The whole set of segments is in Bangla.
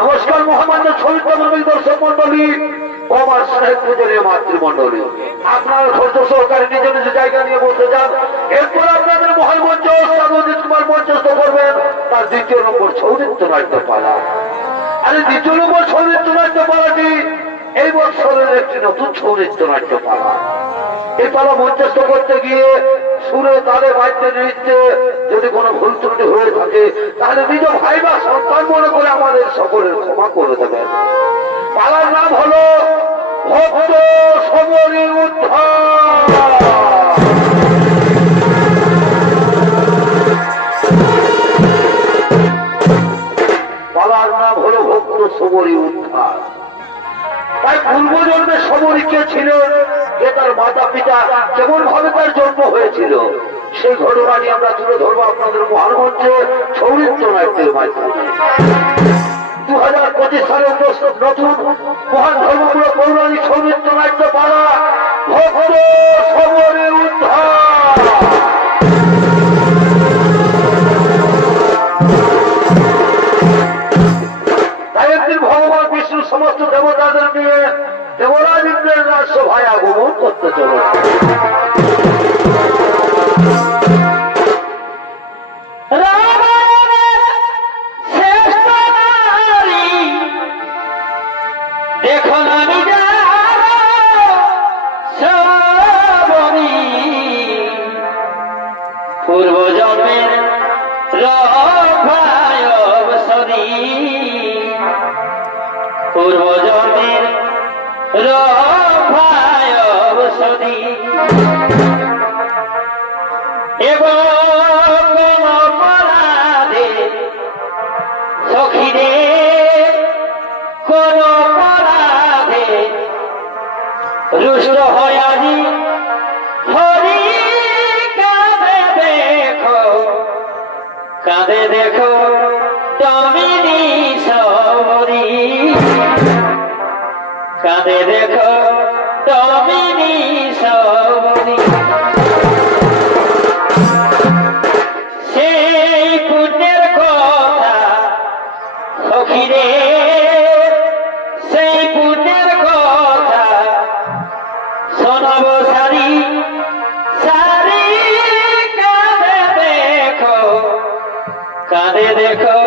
নমস্কার মহামান্য ছবিত্রমন্ডলী দর্শক মন্ডলী ও আমার স্নেহ পূজনীয় মাতৃমন্ডলী, আপনারা ধৈর্য সহকারে নিজ নিজ জায়গা নিয়ে বসে যান। এরপর আপনাদের মহান মঞ্চ অজিত কুমার মঞ্চস্থ করবেন তার দ্বিতীয় নম্বর সৌরিত্র নাট্য পালা। আর এই দ্বিতীয় নম্বর সৌরিত্র নাট্য পালাটি এই বছরের একটি নতুন সৌরিত্র নাট্য পালা। এই পালা মঞ্চস্থ করতে গিয়ে সুরে তালে বাদ্যে নৃত্যে যদি কোনো ভুল ত্রুটি হয়ে থাকে তাহলে নিজ ভাই বা সন্তান মনে করে আমাদের সকলের ক্ষমা করে দেবেন। পালার নাম হলো ভক্ত সমরী উদ্ধার। পালার নাম হলো ভক্ত সমরী উদ্ধার। তাই পূর্বজন্মে সমরী কে ছিল, যে তার মাতা পিতা কেমন ভাবে তার জন্ম হয়েছিল, সেই ঘটনাটি আমরা তুলে ধরবো আপনাদের মহান মঞ্চে সৌরিত্র নাট্যের মাধ্যমে। 2025 সালের নতুন মহান ধর্মমূলক পৌরাণিক সৌরিত্র নাট্য পালা ভক্ত সমরী উদ্ধার। তাই একদিন ভগবান বিষ্ণু সমস্ত দেবতাদের নিয়ে দেবরাজ ইন্দ্রের রাজসভায় আগমন করতে চলেছে। পূর্বজন্মের রভায়বসরী, পূর্বজন্মের রভায়বসরী এবং কোন পরাধে সখিরে, কোন পরাধে রুষ্ট হয়ানি হরি কাঁদে দেখো তমিনী সমরী, কাঁদে দেখো তমিনী সমরী। সেই পুণ্যের কথা সখিরে, সেই পুণ্যের কথা শোনাব সারি সারি, কাঁদে দেখো, কাঁদে দেখো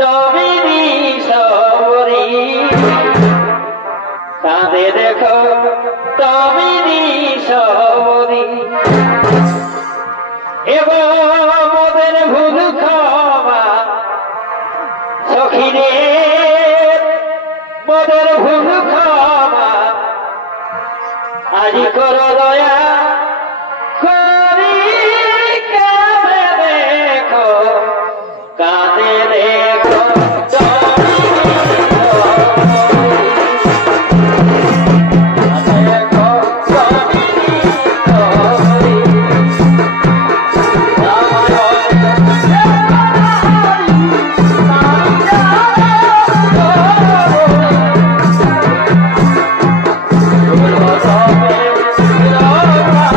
তমিনী সমরী, কাঁদে দেখো তমিনী সমরী। এবং মোদের ভুল ক্ষমা সখিরে, মোদের ভুল ক্ষমা আজি কর দয়া করি, কাঁদে দেখো, কাঁদে দেখো Oh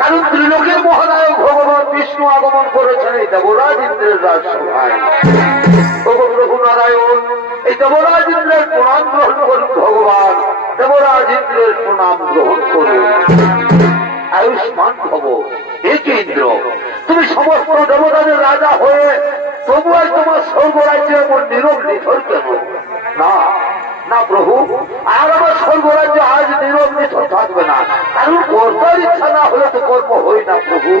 কারণ ত্রিলোকের মহানায়ক ভগবান বিষ্ণু আগমন করেছেন এই দেবরাজ ইন্দ্রের রাজসভায়। প্রভু নারায়ণ, এই দেবরাজ ইন্দ্রের প্রণাম গ্রহণ করুন ভগবান, দেবরাজ ইন্দ্রের প্রণাম গ্রহণ করুন। আয়ুষ্মান ভব। হে ইন্দ্র, তুমি সমস্ত দেবতাদের রাজা হয়ে তবু আজ তোমার স্বর্গরাজ্যে এমন নীরব নিথর কেন? না না প্রভু, আর আমার স্বর্গরাজ্য আজ নীরব নিথর থাকবে না, কারণ কর্তার ইচ্ছা না হলে তো কর্ম হই না প্রভু।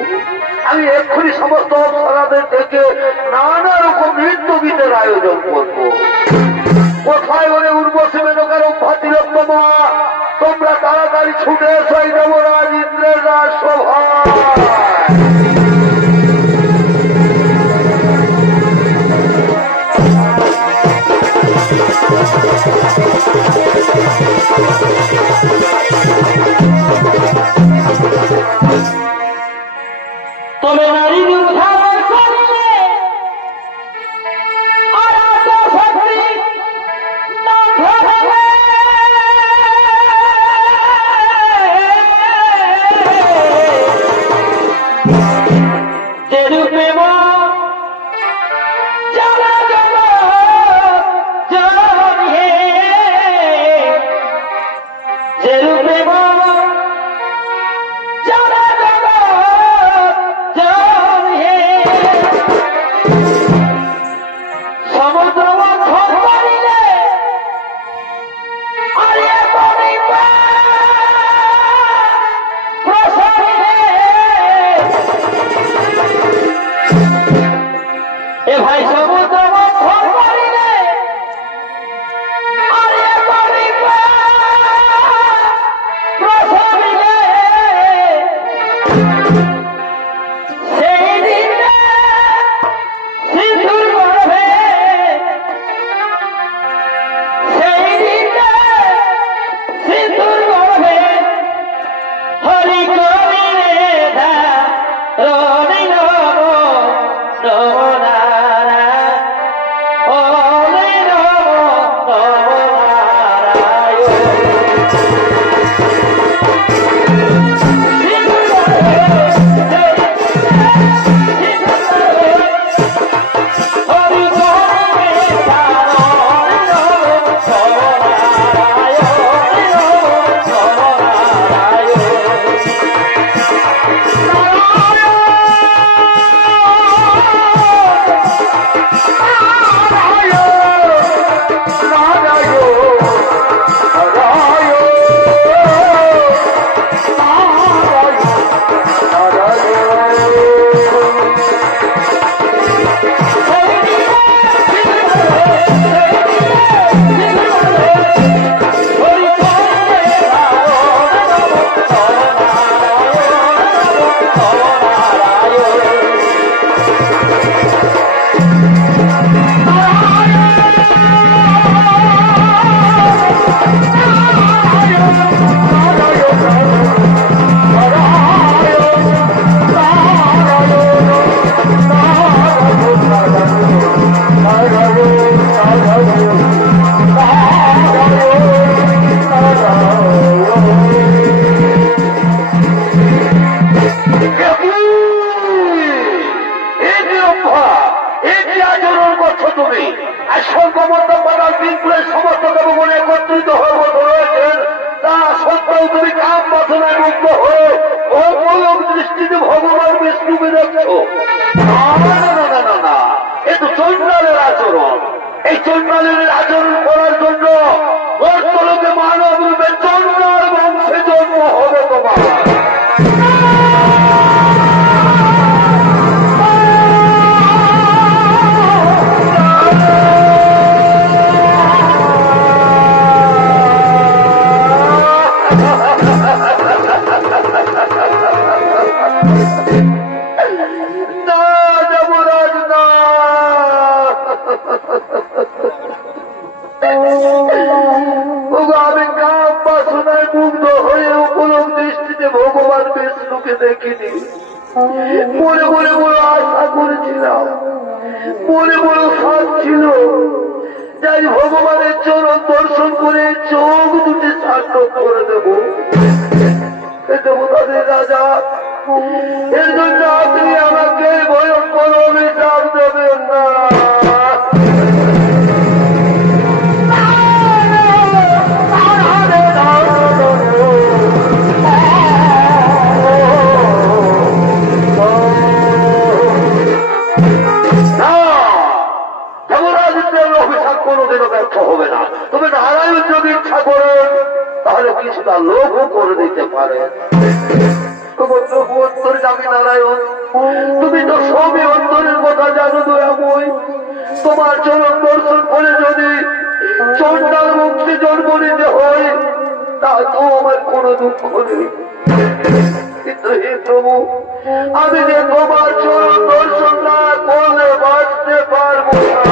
আমি এক্ষুনি সমস্ত অপসরাদের ডেকে নানা রকম নৃত্য গীতের আয়োজন করব। কোথায় বলে উর্বশী মেনকার অভ্যাতিলোকমা, তোমরা তাড়াতাড়ি ছুটে এসো এই দেবরাজ ইন্দ্রের রাজসভায়। তবে নারী উদ্ধার করলে আর তো শক্তি না ধরে যে রূপে জানা হে যে রূপে জানা সমুদ্র মন্থন করিলে এ ভাই সমুদ্র মন্থন করিলে সেই দিন সিন্ধুর গর্ভে সিন্ধুর গর্ভে হরি করিলে রণি নম নারায়ণ ও নম সমস্ত দেবগণ একত্রিত হয়ে রয়েছেন, তা সত্ত্বেও তুমি কাম বাসনায় মুক্ত হয়ে অপলক দৃষ্টিতে ভগবান বিষ্ণুকে দেখছো। না না না না না, এ তো চৈত্রালের আচরণ। এই চৈত্রালের আচরণ করার জন্য বর্তলোকে মানব রূপে চন্দ্রার বংশে জন্ম হবে তোমার। আমি কাম বাসনায় মুগ্ধ হয়ে উপলক দৃষ্টিতে ভগবান বিষ্ণুকে দেখিনি। মনে মনে বড় আশা করেছিলাম, মনে বড় সাধ ছিল, যাই ভগবানের চরণ দর্শন করে চোখ দুটি সার্থক করে দেব। এ দেবতাদের রাজা, এর জন্য আপনি আমাকে ভয়ঙ্কর অভিশাপ দেবেন না। অভিশাপ কোনোদিনও ব্যর্থ হবে না। তবে নারায়ণ যদি ইচ্ছা করেন তাহলে কিছুটা লোভও করে দিতে পারে। নারায়ণ, তুমি তো সবই অন্তরের কথা জানো দয়াময়। তোমার চরণ দর্শন করে যদি চন্ডাল মুক্তি জন্ম নিতে হয় তা তো আমার কোনো দুঃখ নেই। কিন্তু হে প্রভু, আমি যে তোমার চরণ দর্শন না করলে বাঁচতে পারবো না।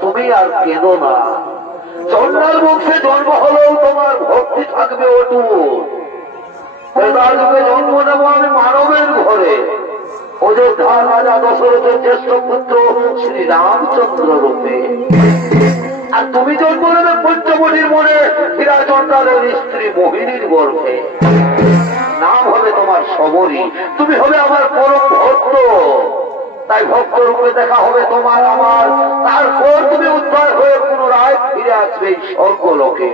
তুমি আর কেঁদো না। চন্ডাল বংশে জন্ম হলেও তোমার ভক্তি থাকবে অটুট। যুগে জন্ম নেব আমি মানবের ঘরে, অযোধ্যার রাজা দশরথের জ্যেষ্ঠ পুত্র শ্রী রামচন্দ্র রূপে। আর তুমি জন্ম নেবে পঞ্চবটির মনে হীরা চন্ডালের স্ত্রী মোহিনীর গর্ভে। নাম হবে তোমার শবরী। তুমি হবে আমার পরম ভক্ত, তাই ভক্ত রূপে দেখা হবে তোমার আমার। তারপর তুমি উদ্ধার হয়ে পুনরায় ফিরে আসবে এই স্বর্গলোকে।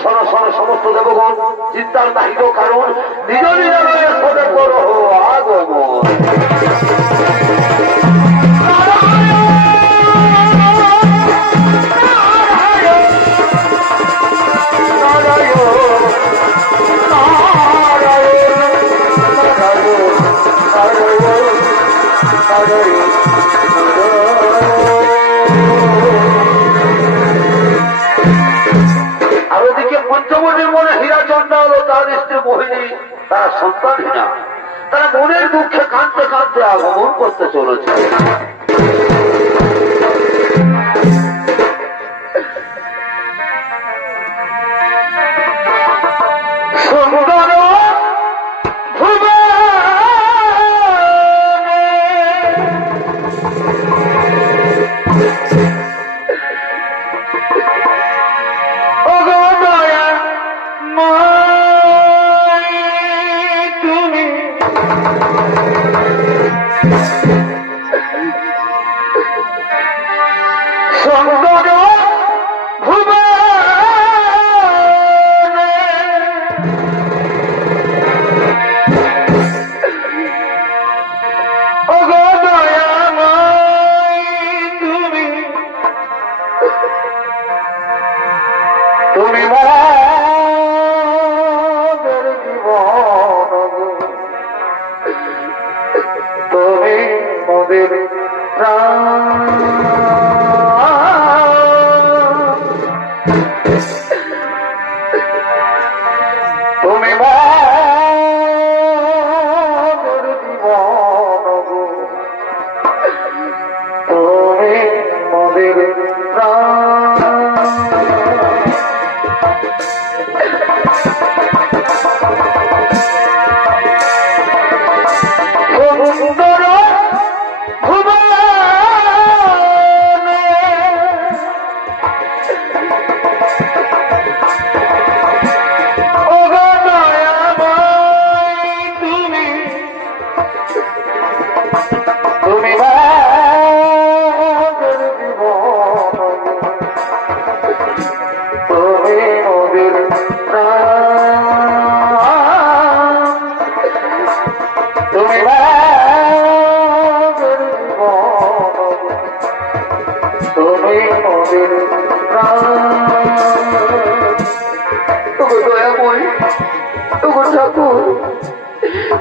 শোনো শোনো সমস্ত দেবগণ, চিন্তার নাহিত কারণ, নিজ নিজ সদে করো আগমন। আর ওদিকে পঞ্চবটির মনে হীরা চন্ডাল ও তার স্ত্রী মোহিনী, তারা সন্তানহীনা। তারা মনের দুঃখে কাঁদতে কাঁদতে আগমন করতে চলেছে।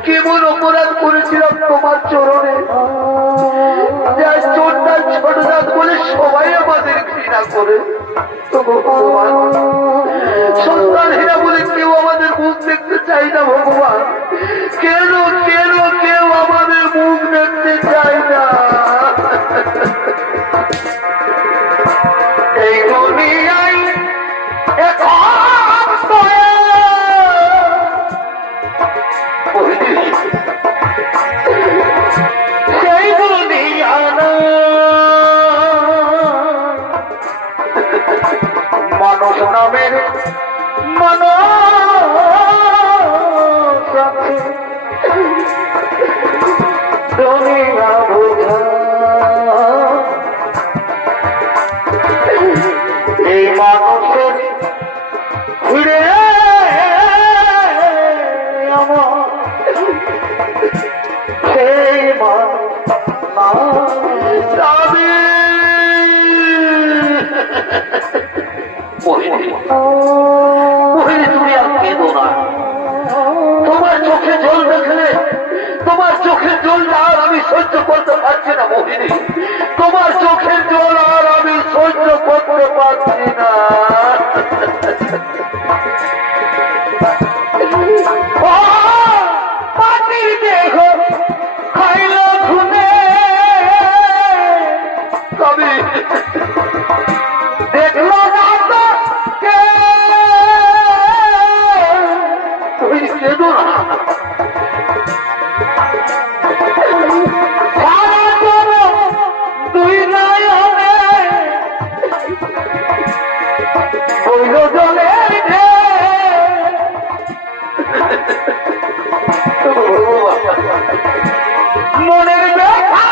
কেমন অপরাধ করেছিলাম তোমার চরণে, চোরটা ছোট জাত বলে সবাই আমাদের ঘৃণা করে। সন্তানহীনা বলে কেউ আমাদের মুখ দেখতে চাই না ভগবান। কেন কেন কেউ আমাদের মুখ দেখতে চায় না। এই দুনিয়া মানুষ নামের মানুষ আছে দুনিয়া বোঝা এই মানুষের ফিরে আমার সেই মোহিনী তুমি আর কেঁদো না তোমার চোখে জল দেখলে তোমার চোখের জলটা আর আমি সহ্য করতে পারছি না মোহিনী তোমার চোখের জল আর আমি সহ্য করতে পারছি না মাটির দেহ খাইল ঘুমে কবি দেখলো না তো তুমি কেঁদো না দুই নয়নে বইল জলের মনের ব্যথা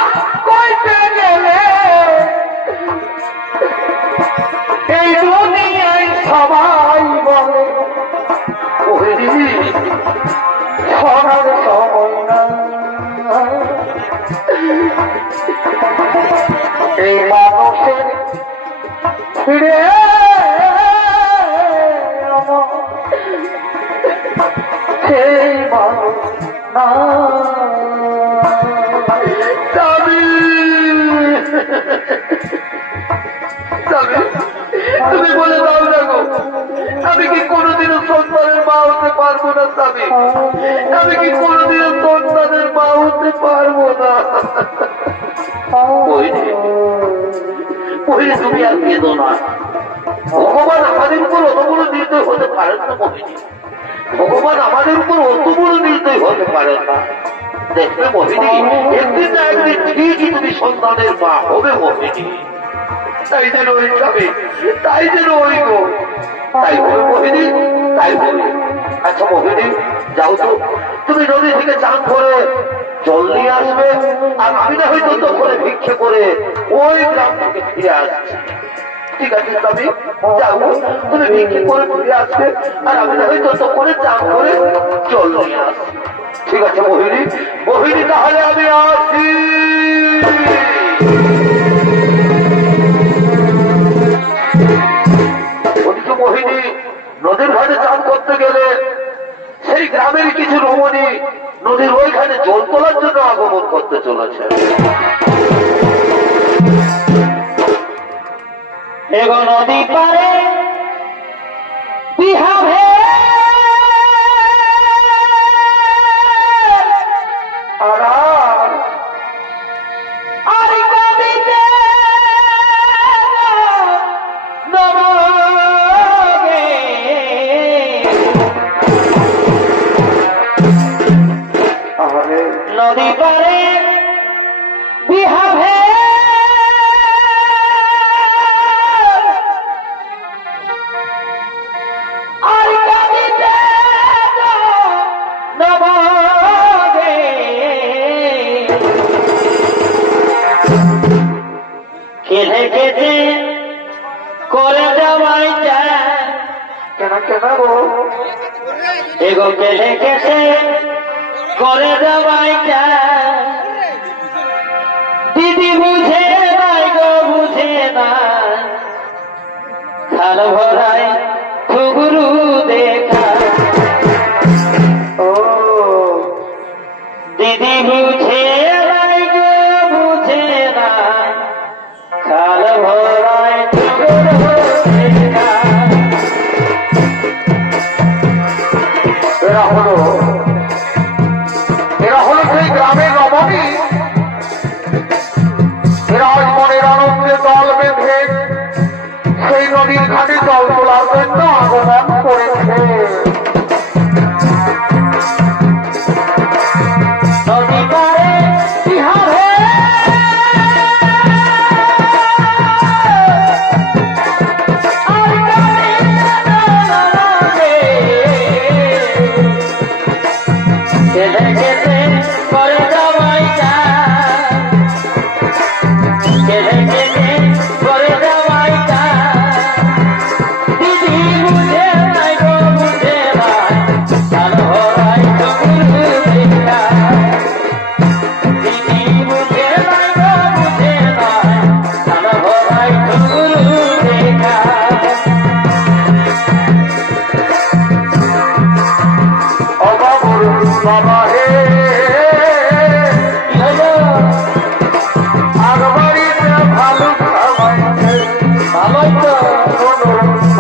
কইতে গেলে এই দুনিয়ায় সবাই বলে শোনার সময় না এই মানুষের ফিরে সেই মানুষ না তুমি বলে দাও না গো আমি কি কোনোদিনও সন্তানের মা হতে পারবো না স্বামী আমি কি কোনোদিনও সন্তানের মা হতে পারবো না মোহিনী তুমি আর কেঁদো না ভগবান আমাদের উপর অত বড় নির্দয় হতে পারেন না মোহিনী ভগবান আমাদের উপর অত বড় নির্দয় হতে পারেন না দেখবে মোহিনী একদিন না একদিন ঠিকই তুমি সন্তানের মা হবে মোহিনী তাই যেন ওই যাবে তাই যেন ওই গো তাই হবে মোহিনী তাই হবে আচ্ছা মোহিনী যাও তো তুমি নদী থেকে চান করে জল নিয়ে আসবে আর আমি না হয়তো তো করে ভিক্ষে করে ওই গ্রাম থেকে ফিরে আসছি ঠিক আছে স্বামী যাও তুমি ভিক্ষে করে ফিরে আসবে আর আমি না হয়তো তো করে চান করে জল নিয়ে আসছি ঠিক আছে মোহিনী মোহিনী তাহলে আমি আসি মোহিনী নদীর ঘাটে চান করতে গেলে সেই গ্রামের কিছু রমণী নদীর ওইখানে জল তোলার জন্য আগমন করতে চলেছে এগো নদী পারে বিহাভে নদী পারে বিহাভে আর কাঁদিতে নবগে কেঁদে কেঁদে করে দেওয়াই যায় কেন কেন গো এগো কেঁদে কেঁদে করে দেওয়াই যায় দিদি বুঝে নাই গো বুঝে নাই খাল ভরায় ঘুঘরু দেখা ও দিদি বুঝে নাই গো বুঝে নাই খাল ভরায় ঘুঘরু দেখা এরা হলো সেই গ্রামের রমণী এরা আজ মনের আনন্দে দল বেঁধে সেই নদীর ঘাটে জল তোলার জন্য আগমন করেছে নদী পারে বিহারে আর কাঁদিতে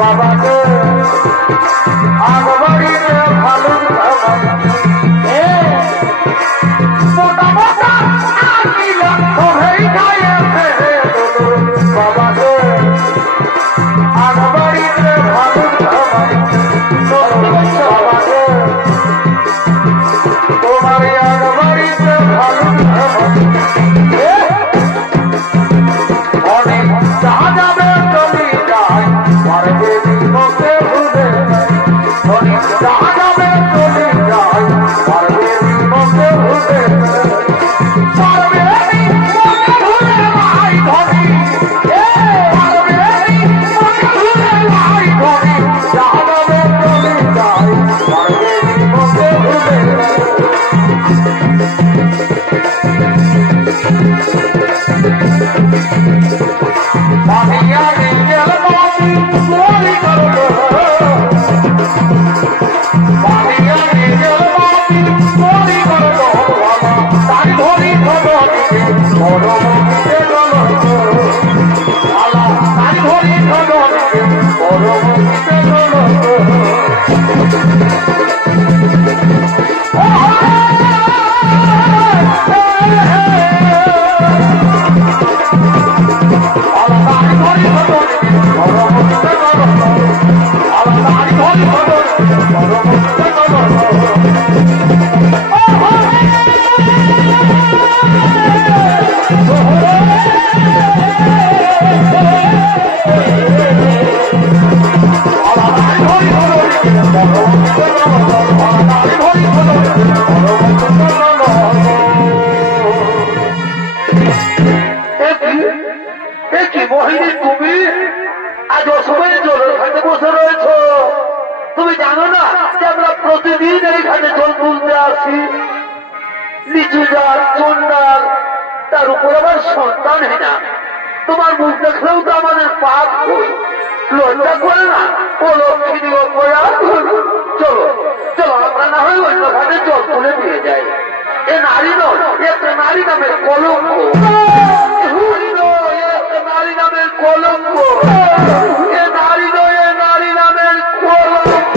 বাবাকে আগবাড়িতে ভালো মোটা মোটা হয়ে গেছে বাবাকে আগবাড়িতে ভালো বাবাকে তোমার আগবাড়িতে ভালো অনেক যাবে চলি যায় পারবে বিপদে ভুলে অনেক যাবে চলি যায় পারবে বিপদে ভুলে পারবে বিপদে ভুলে ভাই ধনী পারবে বিপদে ভুলে ভাই ধনী যাবে চলি যায় পারবে বিপদে ভুলে তুমি জানো না যে আমরা প্রতিদিন এইখানে জল তুলতে আসি লিচু ডাল চোর ডাল তার উপর আবার সন্তানহীনা তোমার মুখ দেখলেও তো আমাদের পাপ হই লজ্জা করে না ও লক্ষ্মী চলো চলো আমরা না হয় অন্য ঘাটে জল তুলে নিয়ে যাই এ নারী নয় একটা নারী নামের কলঙ্ক নারী নামের কলঙ্ক এ নারী নয় এ নারী নামের কলঙ্ক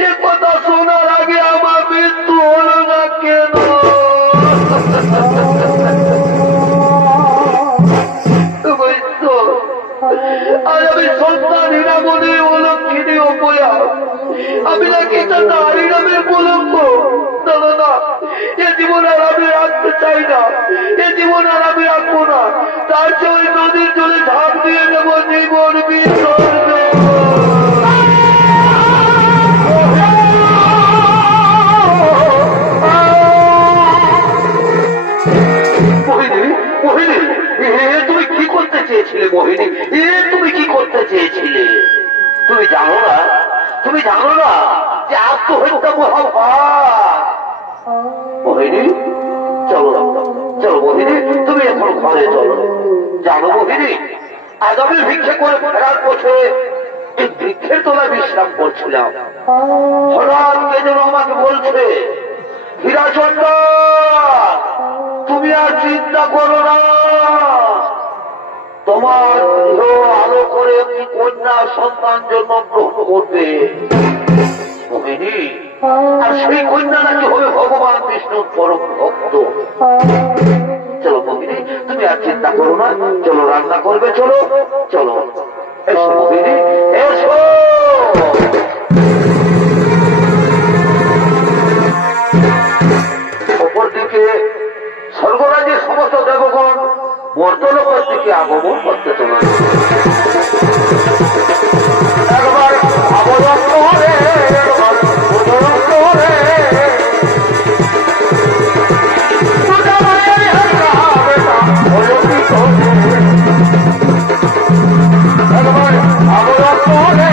এ কথা শোনার আগে আমার মৃত্যু হলো না কেন আজ আমি সন্তানহীনা মনে অলক্ষিনী অপয়া আমি নাকি এটা নারী নামের কলঙ্ক দাদা না এ জীবন আর আমি রাখতে চাই না এ জীবন আর আমি রাখবো না তার চেয়ে ওই নদীর জলে ঝাঁপ দিয়ে দেবো জীবন বিসর্জন তুমি কি করতে চেয়েছিলে মোহিনী তুমি কি করতে চেয়েছিলে তুমি জানো না যে আত্মহত্যা মহাভাব মোহিনী চলো চলো মোহিনী তুমি এখন ঘরে চলো জানো মোহিনী আজ আমি ভিক্ষে করে ফেরার পথে এই বৃক্ষের তলায় বিশ্রাম করছিলাম হঠাৎ কে যেন আমাকে বলছে হীরাচন্দ্র তুমি আর চিন্তা করো না তোমার আলো করে একটি কন্যা সন্তান জন্মগ্রহণ করবে মোহিনী আর সেই কন্যা নাকি হবে ভগবান বিষ্ণুর পরম ভক্ত চলো মোহিনী তুমি আর চিন্তা করো না চলো রান্না করবে চলো চলো এসো মোহিনী এসো অপরদিকে স্বর্গরাজ্যের সমস্ত দেবগণ মর্তলোকের দিকে আগমন করতে চলে একবার অবদত্ত হলে একবার উদরত্ত হলে একবার অবদত্ত হলে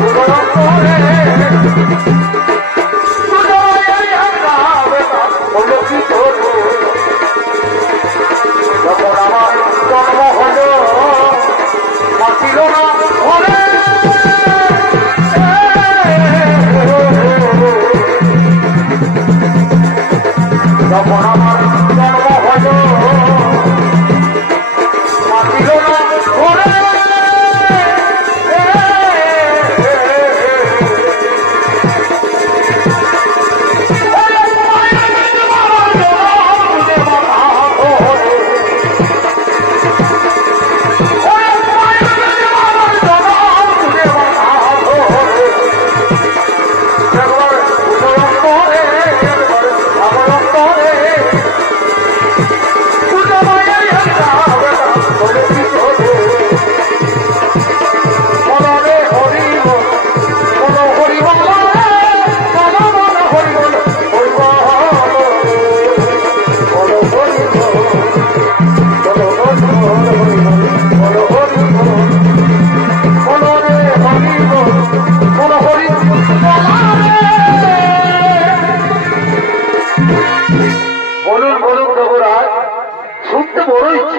উদরত্ত হলে যখন আমার জন্ম হল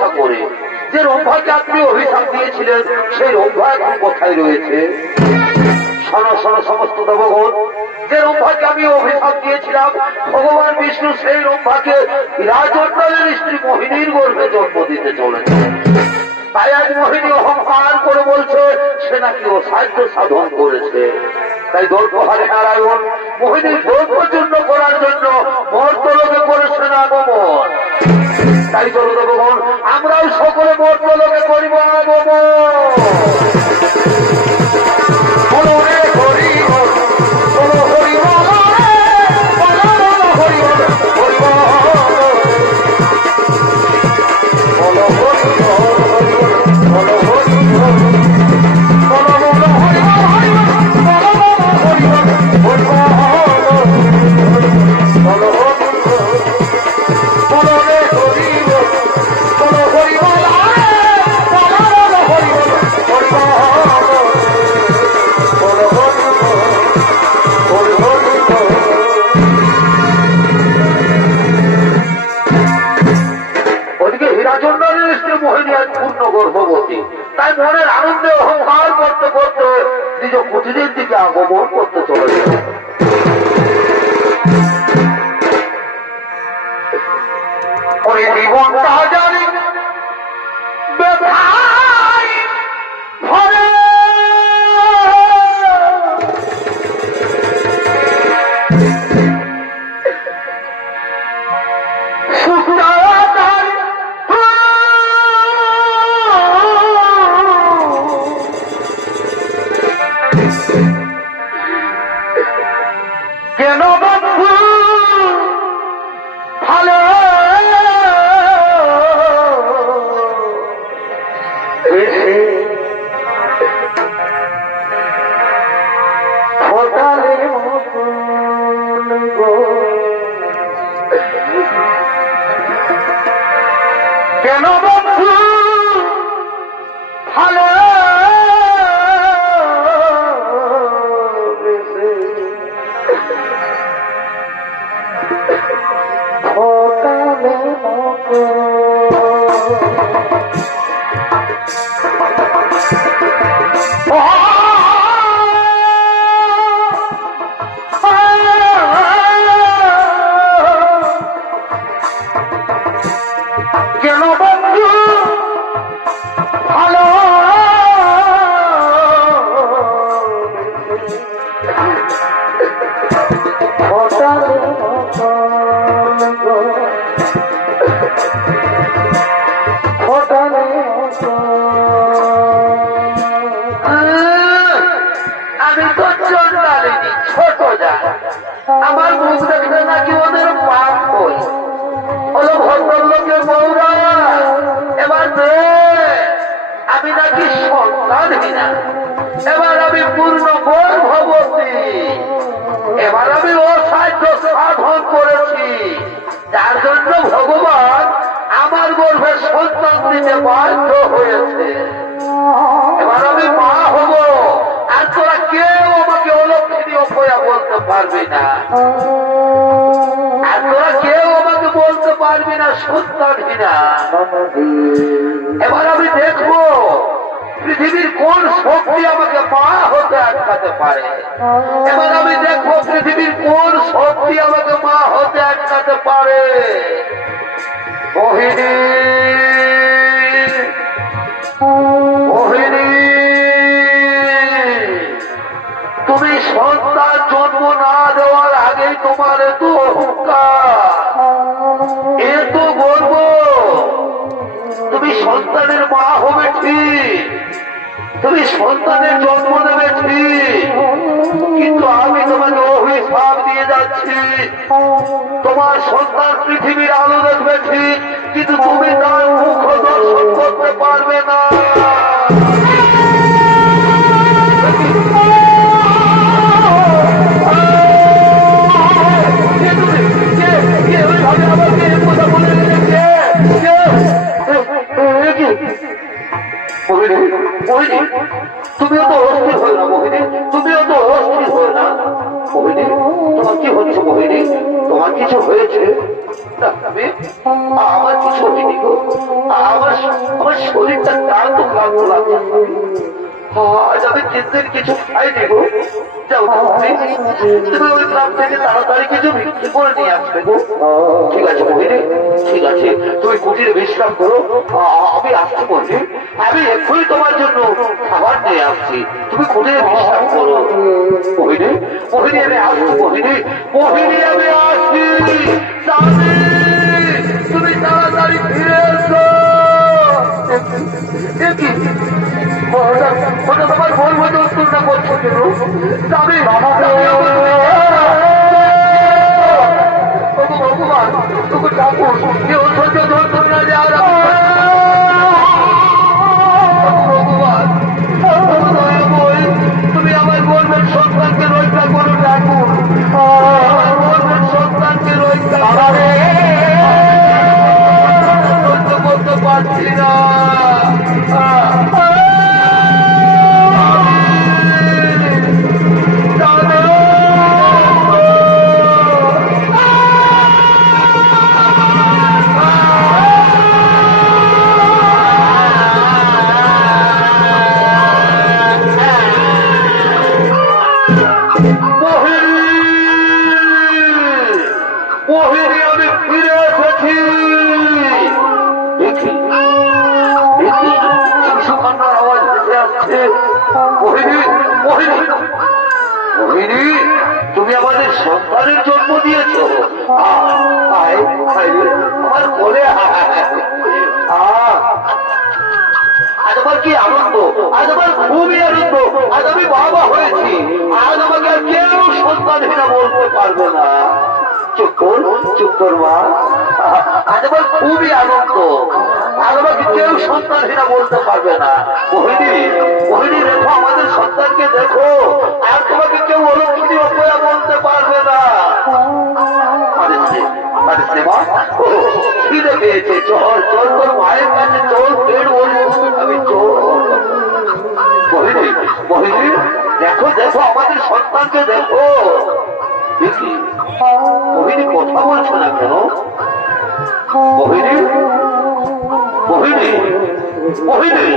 জিজ্ঞাসা করে যে রম্ভাকে আপনি অভিশাপ দিয়েছিলেন সেই রম্ভা এখন কোথায় রয়েছে? শোনো শোনো সমস্ত দেবগণ, যে রম্ভাকে আমি অভিশাপ দিয়েছিলাম ভগবান বিষ্ণু সেই রম্ভাকে রাজন্ডালের স্ত্রী মোহিনীর গর্ভে জন্ম দিতে চলেছে। তাই আজ মোহিনী অহংকার করে বলছে সে নাকি ও সাহায্য সাধন করেছে। তাই দর্পহারী নারায়ণ মোহিনীর দর্পচূর্ণ করার জন্য মর্তলোকে করেছেন আগমন। তাই চলো দেবগণ, আমরাও সকলে মর্তলোকে করিব আগমন। গর্ভবতী, তাই মনের আনন্দে অহংকার করতে করতে নিজ কুটিরের দিকে আগমন করতে চলেছে। ওই জীবনটা জানি ব্যথায় ভরে কেন বন্ধু ভালো ফোটালে কেন বন্ধু ভালো কেন বন্ধু ভালো আমি তো চন্দ্রালিনী ছোট যা, আমার মুখ দেখলে নাকি ওদের পাপ হই। হলো ভদ্রলোকের বউরা, এবার আমি নাকি সন্তানহীনা, এবার আমি পূর্ণ গর্ভবতী, এবার আমি অসাধ্য সাধন করেছি, যার জন্য ভগবান আমার গর্ভে সন্তান দিতে বাধ্য হয়েছে। এবার আমি মা হব, আর তোরা কেউ আমাকে অলক্ষিনী অপয়া বলতে পারবি না, আর তোরা কেউ আমাকে বলতে পারবি না সন্তানহীনা। এবার আমি দেখবো পৃথিবীর কোন শক্তি আমাকে মা হতে আটকাতে পারে। এবার আমি দেখবো পৃথিবীর কোন শক্তি আমাকে মা হতে আটকাতে পারে। মোহিনী মোহিনী, তুমি সন্তান জন্ম না দেওয়ার আগেই তোমার এত অহংকার, এত গর্ব। তুমি সন্তানের মা হবে ঠিক, তুমি সন্তানের জন্ম দেবে ঠিক, কিন্তু আমি তোমাকে অভিশাপ দিয়ে যাচ্ছি। তোমার সন্তান পৃথিবীর আলো দেখবে ঠিক, কিন্তু তুমি তার মুখ দর্শন করতে পারবে না। তুমিও তো অস্থির হয়ে না মোহিনী, তুমিও তো অস্থির হয়ে না মোহিনী, তোমার কি হচ্ছে মোহিনী? তোমার কিছু হয়েছে? আমার কিছু হয়নি গো। আমার শরীরটা ক্লান্ত ক্লান্ত লাগছে। আজ আমি 3 দিন কিছু খাইনি গো। যাও তুমি ওই গ্রাম থেকে তাড়াতাড়ি কিছু বিক্রি করে নিয়ে আসবে গো। ঠিক আছে মোহিনী, ঠিক আছে, তুমি কুটিরে বিশ্রাম করো, আমি আসছি মোহিনী। আমি এক্ষুনি তোমার জন্য খাবার নিয়ে আসছি, তুমি কুটিরে বিশ্রাম করো। মোহিনী, মোহিনী আমি আসছি, মোহিনী, মোহিনী আমি আসছি। স্বামী, তুমি তাড়াতাড়ি ফিরে এসো। হঠাৎ আমার ভোর মধ্যে উত্তরটা করছো কেন? স্বামী, ভগবান, তুমি ঠাকুর কেউ সহ্য ধরতো না যে আর ভগবান, তুমি আমার গর্বের সন্তানকে রক্ষা করো ঠাকুর, আমার গর্বের সন্তানকে রক্ষা করো। সহ্য করতে পারছি না। তুমি আমাদের সন্তানের জন্ম দিয়েছ। আমার বলে আজ আমার কি আনন্দ, আজ আমার খুবই আনন্দ। আজ আমি বাবা হয়েছি, আজ আমাকে আর কেউ সন্তানহীনা বলতে পারবে না। চুপ কর, চুপ কর মা, আজ আমার খুবই আনন্দ। আজ আমাকে কেউ সন্তানহীনা বলতে পারবে না। মোহিনী, মোহিনী দেখো আমাদের সন্তানকে দেখো, আর তোমাকে কেউ অলক্ষিনী অপয়া বলতে পারবে না। খিদে পেয়েছে, চল চল তোর মায়ের কাছে চল, পেট বলি আমি চল। মোহিনী, মোহিনী দেখো দেখো আমাদের সন্তানকে দেখো। দেখি মোহিনী কথা বলছে না কেন? মোহিনী, মোহিনী, মোহিনী,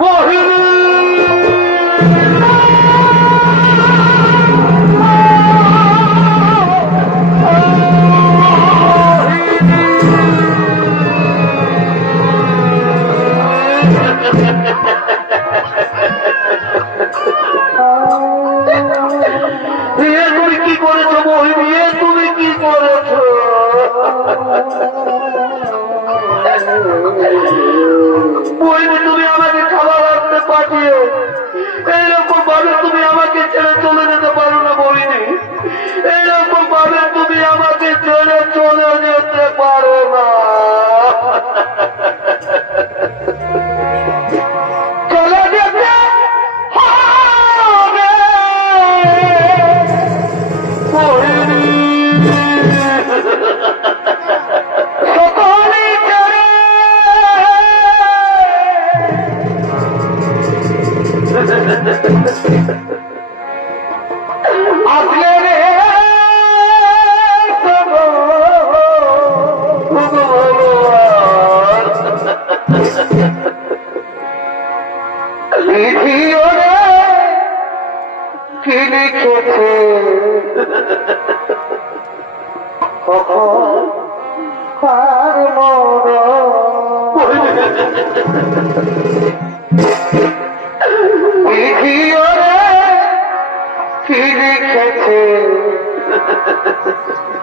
মোহিনী, তুমি কি করেছো মোহিনী? তুমি কি করেছো? মোহিনী তুমি আমাকে খাবার আনতে পাঠিয়ে এইরকম ভাবে তুমি আমাকে ছেড়ে চলে যেতে পারো না মোহিনী। এইরকম ভাবে তুমি আমাকে ছেড়ে চলে যেতে পারো না। চলে যেতে হবে মোহিনী। সকলেই ছেড়ে আসলে রে লিখিও রে কি লিখেছে কখন কার মন লিখিও রে কি লিখেছে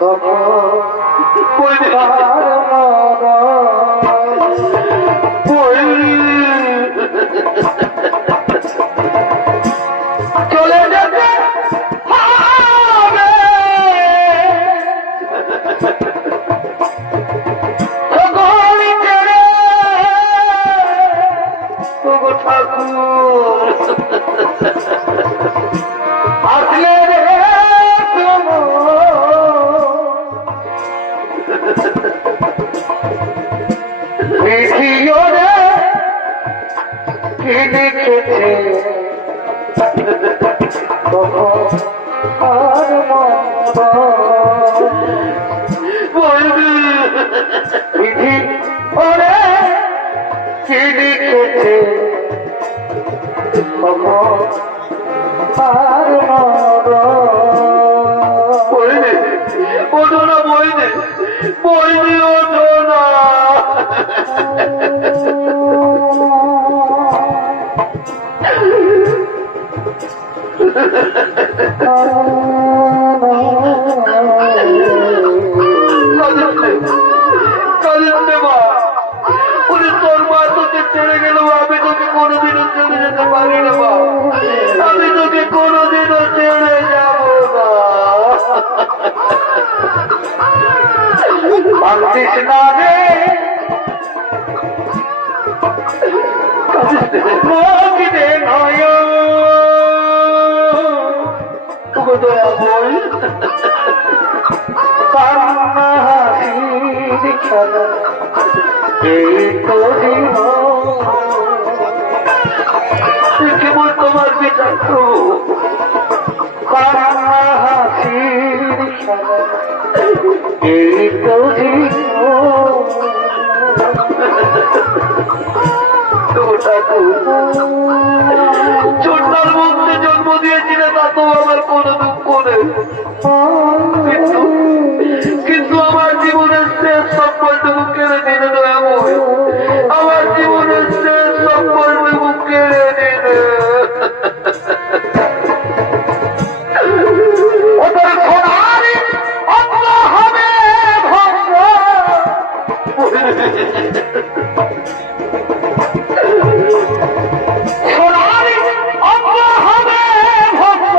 কখন কার মন চলে যেতে হবে সকলে ছেড়ে ওগো ঠাকুর আসলে রে লিখিও রে কি লিখেছে কখন বিধি ওরে কি লিখেছে বইনে ওঠো না, বইনে বইনি ওঠো না। তোর মা তোকে ছেড়ে গেল, আমি তোকে কোনোদিনও ছেড়ে যেতে পারি না মা, আমি তোকে কোনোদিনও ছেড়ে যাব না। কান্দিস না রে, কাঁদিতে নয় দয়া বই কান্না হাসির খেলা এই তো কেবল তোমার বিচার করবো। কান্না হাসির খেলা এই তো ছোট্টার মধ্যে জন্ম দিয়েছিলে তা তো আমার কোনো দুঃখ নেই, কিন্তু আমার জীবনের শেষ সম্পর্কটুকু কেড়ে নিলে দয়া বই, আমার জীবনের শেষ সম্পর্কটুকু কেড়ে নিলে। ওদের সোনারি অঙ্গ হবে ভঙ্গ, সোনারি অঙ্গ হবে ভঙ্গ,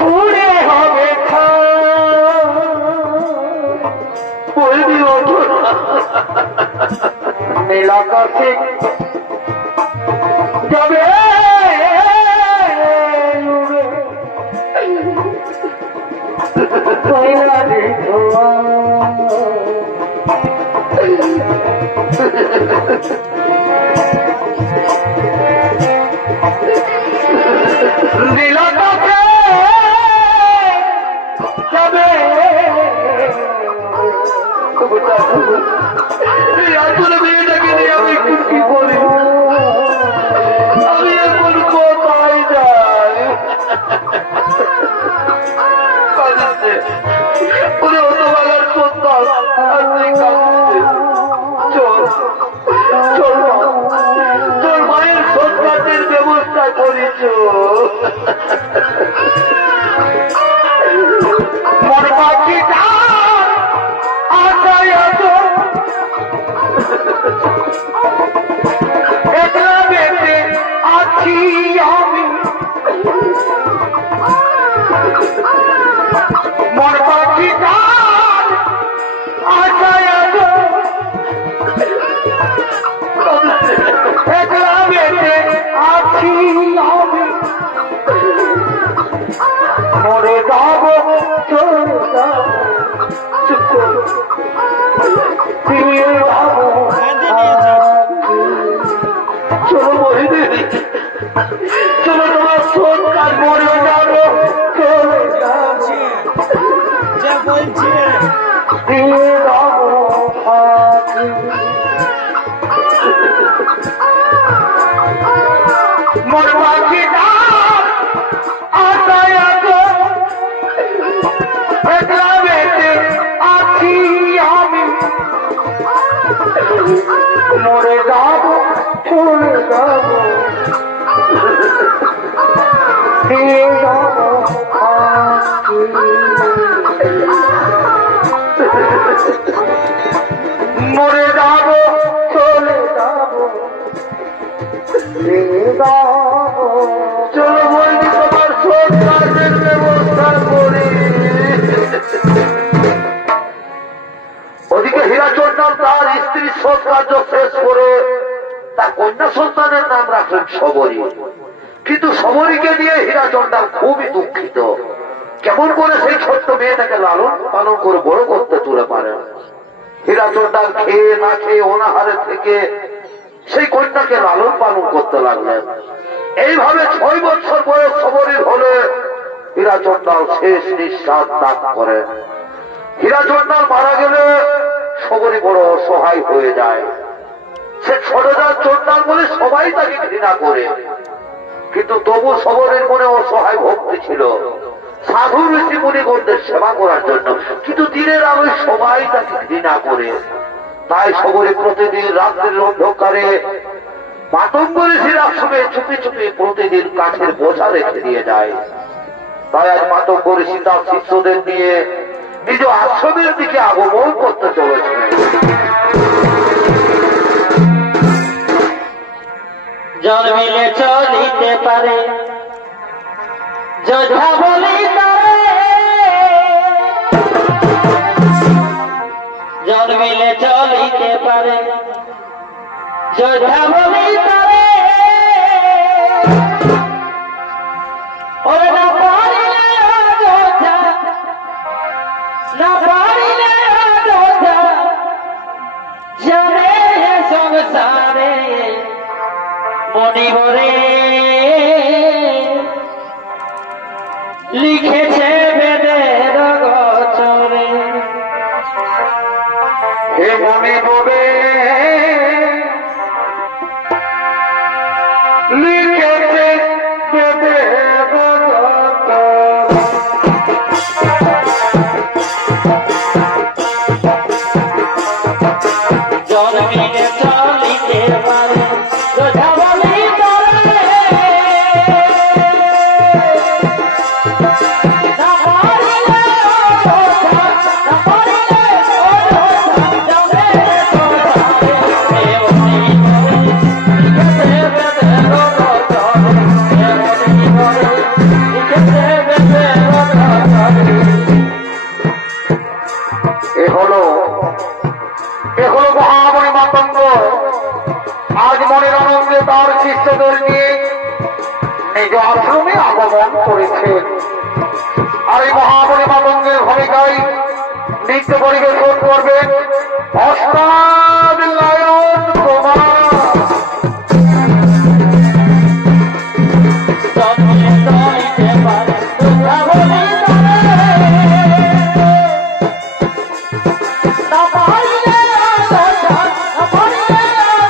পুড়ে হবে বইনি ওঠো না, নীলাকাশে যাবে কইলারে ধোয়া নীলাকাশে যাবে এই আসলে মেয়েটাকে নিয়ে আমি কি করি, আমি এখন কোথায় যাই? কাঁদিচ্ছে ওরে হতভাগার সন্তান, আর তুই কাঁদিচ্ছে। চল চল মা, তোর মায়ের সন্তানের ব্যবস্থা করিস। মন পাখিটা আশায় আছো একলা বেঁচে আছি আমি, মন পাখিটা আশায় আছো একলা বেঁচে আছি আমি, মরে যাব চলে যাব ফিরে যাব। চলো বহিনী, চলো তোমার সন্তান মরে যাব চলে যাব ফিরে যাব ফাঁকি, মন পাখিটা আশায় আছো একলা বেঁচে আছি আমি, মরে যাব চলে যাব ফিরে যাব ফাঁকি, মরে যাব চলে যাব ফিরে যাব। চলো বহিনী তোমার সন্তানের ব্যবস্থা করি। ওদিকে হীরাচন্দ্র তার স্ত্রীর সৎকার্য শেষ করে তার কন্যা সন্তানের নাম রাখলেন শবরী, কিন্তু শবরীকে নিয়ে হীরাচন্দ্র খুবই দুঃখিত। কেমন করে সেই ছোট্ট মেয়েটাকে লালন পালন করে বড় করতে তুলে পারে। হীরাচন্দ্র খেয়ে না খেয়ে অনাহারে থেকে সেই কন্যাকে লালন পালন করতে লাগলেন। এইভাবে 6 বছর বয়স সবরীর হলে হীরাচন্দাল শেষ নিঃশ্বাস ত্যাগ করেন। হীরাচন্দাল মারা গেলে সবরী বড় অসহায় হয়ে যায়। সে ছোটদার চন্দাল বলে সবাই তাকে ঘৃণা করে, কিন্তু তবু সবরীর মনে অসহায় ভক্তি ছিল সাধু ঋষি মুনিগণদের সেবা করার জন্য, কিন্তু দিনের আলোয় সবাই তাকে ঘৃণা করে। তাই সবরী প্রতিদিন রাত্রির অন্ধকারে মাতঙ্গ ঋষির আশ্রমে চুপি চুপি প্রতিদিন কাঠের বোঝা রেখে দিয়ে যায়। তাই আজ মাতঙ্গ ঋষি তার শিষ্যদের নিয়ে নিজ আশ্রমের দিকে আগমন করতে চলেছে। জন্মিলে চলিতে পারে যোদ্ধা বলি তারে, জন্মিলে চলিতে পারে যোদ্ধা বলি তারে, ওরে না পারিলে যোদ্ধা, না পারিলে যোদ্ধা জানে সংসারে মনিবরে লিখেছে বেদের গোচরে। হে মনিবরে লিখেছে বেদের গোচরে। জন্মিলে চলিতে পারে যোদ্ধা বলি তারে, না পারিলে যোদ্ধা, না পারিলে যোদ্ধা জানে সংসারে মনিবরে লিখেছে বেদের গোচরে, মনিবরে লিখেছে বেদের গোচরে। এ হলো মহামণি মাতঙ্গ আজ মনের আনন্দে তার শিষ্যদের নিয়ে নিজ আশ্রমে আগমন করেছেন। আর এই মহামণি মাতঙ্গের ভূমিকায় নৃত্য পরিবেশন করবেন অষ্টাদিল্লায়ন কুমার। জন্মিলে চলিতে পারে যোদ্ধা বলি তারে, না পারিলে যোদ্ধা, না পারিলে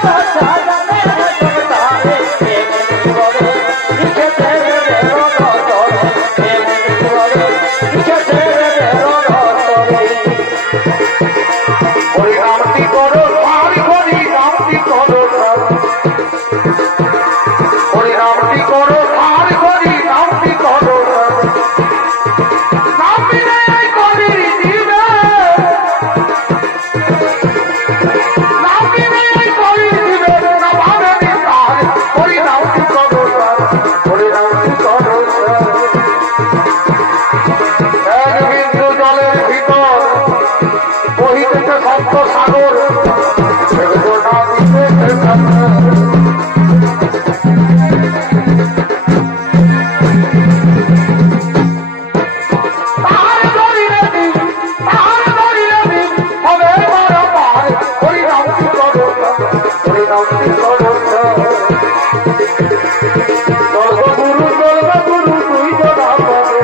যোদ্ধা জানে সংসারে মনিবরে লিখেছে বেদের গোচরে, মনিবরে লিখেছে বেদের গোচরে। হরিনামটি করো সারি, হরিনামটি করো সারি, হরিনামটি করো সারি, হরিনামটি করো সারি। নামিনে করি দিবে, নামিনে করি দিবে, না ভাবে নিতাই। হরিনামটি করো সারি, হরিনামটি করো সারি। এক বিন্দু জলের ভিতর বহিতেছে সপ্ত সাগর, সেগুলো না দিতেছে সাগর। তাহার ধরিলে দিন, তাহার ধরিলে দিন, হবে পারাপার। হরিনামটি করো সারি, হরিনামটি করো সারি। স্বর্গগুরু দুই জনা পাবে,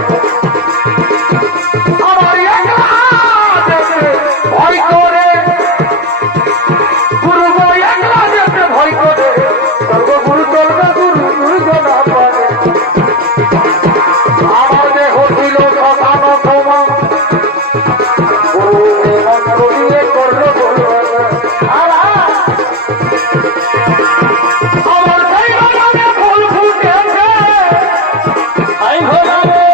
আমার একলা যেতে ভয় করে, গুরু গো একলা যেতে ভয় করে। স্বর্গগুরু দুই জনা পাবে, আমার দেহ ছিল শ্মশান ক্ষমা, গুরু মন্ত্র দিয়ে করলো বলবান। আমার সেই বাগানে ফুল ফুটেছে, আই ভোলারে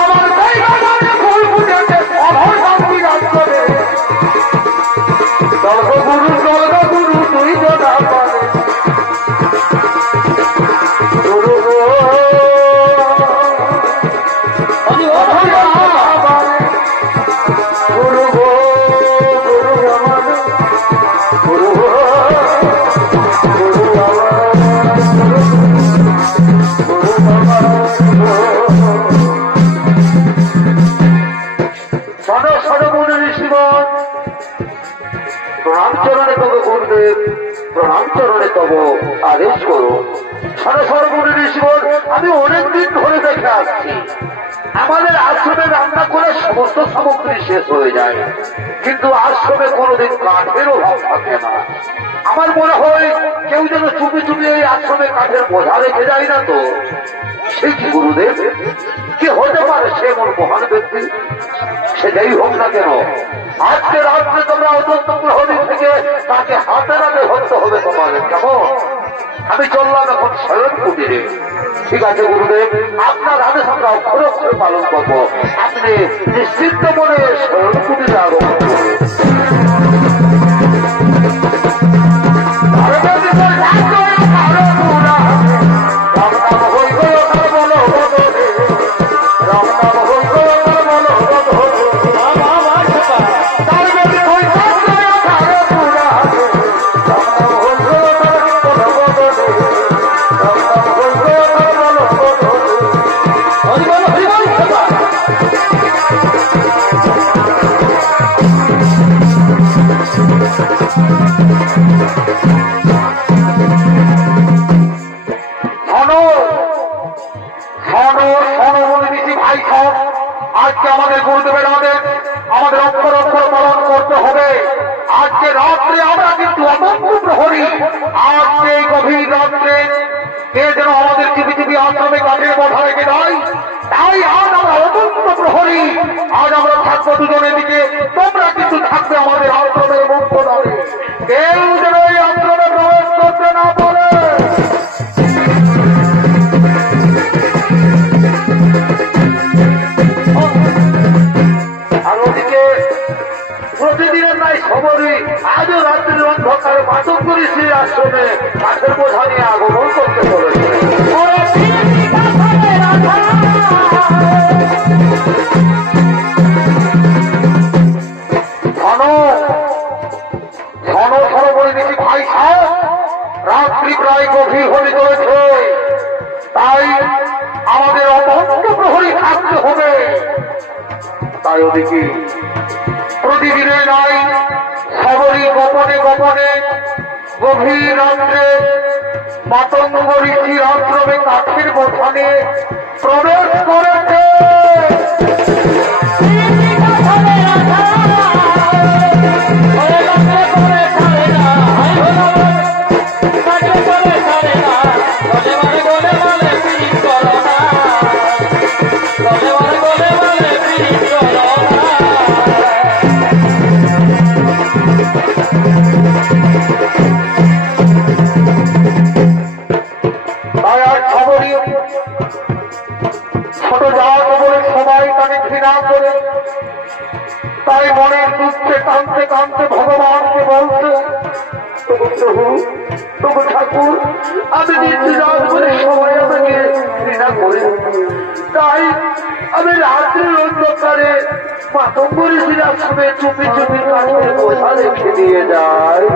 আমার সেই বাগানে ফুল ফুটেছে, অভয় শান্তি রাজ করে। স্বর্গগুরু দুই জনা পাবে, গুরু গো অভয় আমার, গুরু গো গুরু আমার, গুরু গো গুরু আমার, গুরু আমার। শোনো শোনো মুনি ঋষিগণ, প্রণাম চরণে তব গুরুদেব, প্রণাম চরণে তব আদেশ করো। সরস্বরী ঋষিবর, আমি অনেকদিন ধরে দেখে আসছি আমাদের আশ্রমে রান্না করে সমস্ত সামগ্রী শেষ হয়ে যায়, কিন্তু আশ্রমে কোনোদিন কাঠের অভাব থাকে না। আমার মনে হয় কেউ যেন চুপি চুপি এই আশ্রমে কাঠের বোঝা রেখে যায় না তো। সে কি গুরুদেব, কি হতে পারে সে এমন মহান ব্যক্তি? সেটাই হোক না কেন, আজকে রাত্রে তোমরা অত্যন্ত প্রহরী থেকে তাকে হাতে নাতে ধরতে হবে তোমাদের, কেমন? আমি চললাম এখন শয়ন কুটিরে। ঠিক আছে গুরুদেব, আপনার আদেশ আমরা অক্ষরে অক্ষরে পালন করবো। আপনি নিশ্চিন্ত মনে শয়ন কুটিরে আগমন করুন। আজকে আমাদের গুরুদেবের আদেশ আমাদের অক্ষর অক্ষর পালন করতে হবে। আজকে রাত্রে আমরা কিন্তু অনন্ত প্রহরী, আজকে এই গভীর রাত্রে কে যেন আমাদের চুপি চুপি আশ্রমে কাঠের বোঝা রেখে দেয়। তাই আজ আমরা অনন্ত প্রহরী, আজ আমরা থাকবো দুজনের দিকে, তোমরা কিন্তু থাকবে আমাদের আশ্রমের মুখ ধরে। কেউ যেন এই আশ্রমে প্রবেশ করতে না পারে। আর ওদিকে প্রতিদিনের নাই খবরই আজও রাত্রির অন্ধকারে মাতক করি সেই আশ্রমে কাঠের বোঝা নিয়ে আগমন করতে চলেছে। ভাই সাহেব, রাত্রি প্রায় গভীর হয়ে চলেছে, তাই আমাদের অনন্ত প্রহরী থাকতে হবে। তাই ওদিকে প্রতিদিনে নাই সবরই গোপনে গোপনে গভীর রাত্রে মাতঙ্গ ঋষির আশ্রমে কাঠের বোঝানে প্রবেশ করেছে। ছোট যাওয়ার বলে সবাই তাকে ঘৃণা করে, তাই মনের দুঃখে কাঁদতে কাঁদতে ভগবানকে বলছে, প্রভু, তবু ঠাকুর, আমি নির্যাত করে সবাই আমাকে ঘৃণা করে, তাই আমি রাত্রির অন্ধকারে মাতঙ্গ ঋষির আশ্রমে চুপি চুপি কাঠের বোঝা রেখে দিয়ে যায়।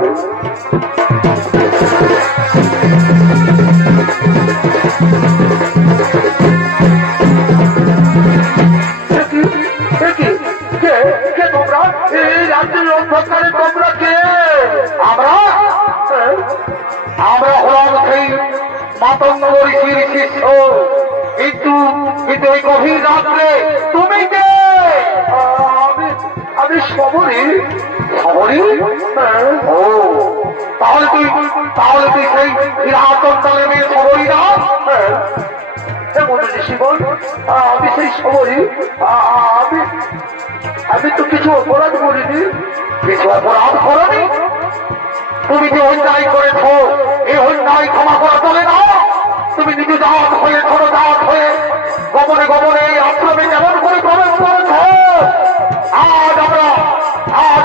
তোমরা এই রাত্রির অন্ধকারে তোমরা কে? আমরা হলাম সেই মাতঙ্গ ঋষির শিষ্য, কিন্তু এই গভীর রাত্রে তুমি কে? আমি সবরী। সবরী? ও, তাহলে তুই সেই বিরাটন মেয়ে সবরী না? আমি সেই সবরী। আমি তো কিছু অপরাধ করিনি। কিছু অপরাধ করনি? তুমি যে অন্যায় করেছ, এই অন্যায় ক্ষমা করা চলে না। তুমি নিজে জাত হয়ে, ছোট জাত হয়ে গোপনে গোপনে এই আশ্রমে কেমন করে প্রবেশ করেছ? আজ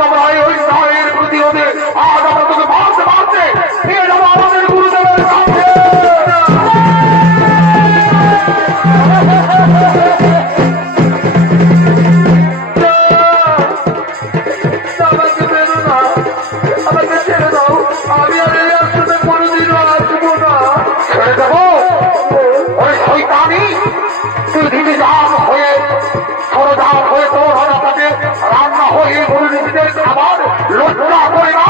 আমরা এই অন্যায়ের প্রতিরোধে আজ আমরা তোকে মারতে মারতে নিয়ে যাবো আমাদের গুরুদেবের কাছে। রান্না হয়ে গরু নিজেদের খাবার লজ্জা করে না।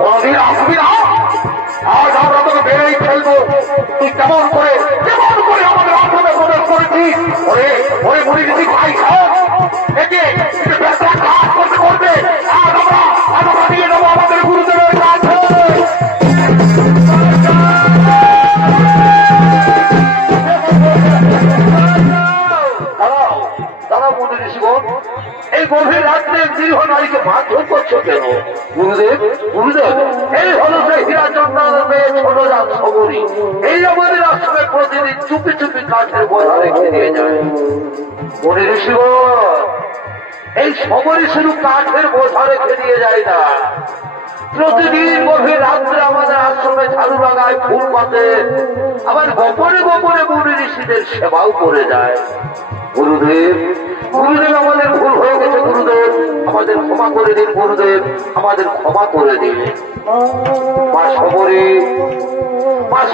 কোনদিন আসবি না। আজ আমরা তোকে বেড়েই ফেলবো। তুই কেমন করে আমাদের আত্মনে প্রবেশ করেছিস। ওরে ওরে মুড়ি যদি ভাই খাও একে কাজ করবে। আজ আমরা নিয়ে যাবো আমাদের গুরুদেবের কাছে। এই গভীর রাত্রে গৃহ নারীকে মারধর করছো কেন? গুরুদেব গুরুদেব, এই হলো সেই হীরাচন্দ্রের মেয়ে ছোট রাত সবরী। এই আমাদের আশ্রমে প্রতিদিন চুপি চুপি কাঠের বোঝা রেখে দিয়ে যায়। মনে ঋষিগণ, এই সবরী শুধু কাঠের বোঝা রেখে দিয়ে যায় না, প্রতিদিন গভীর রাত্রে আমাদের আশ্রমে ঝাড়ু লাগায়, ফুল পাতে, আবার গোপনে গোপনে মুনি ঋষিদের সেবাও করে যায়। গুরুদেব গুরুদেব, আমাদের ভুল হয়ে গেছে গুরুদেব, আমাদের ক্ষমা করে দিন গুরুদেব, আমাদের ক্ষমা করে দিন। মা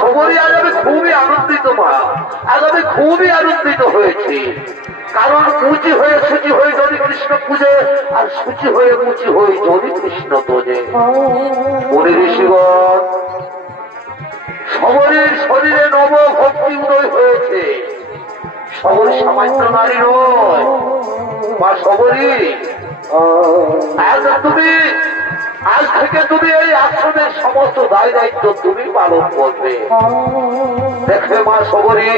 সবরী, আজ আমি খুবই আনন্দিত মা, আজ আমি খুবই আনন্দিত হয়েছি। কারণ মুচি হয়ে সুচি হয়ে যদি কৃষ্ণ পূজে, আর সুচি হয়ে মুচি হয়ে যদি কৃষ্ণ তোজে। মনে ঋষিগণ, সবরীর শরীরে নব ভক্তি উদয় হয়েছে। সবরী সামান্য নারী নয়। মা সবরী, আজ থেকে তুমি এই আশ্রমের সমস্ত দায় দায়িত্ব তুমি পালন করবে। দেখবে মা সবরী,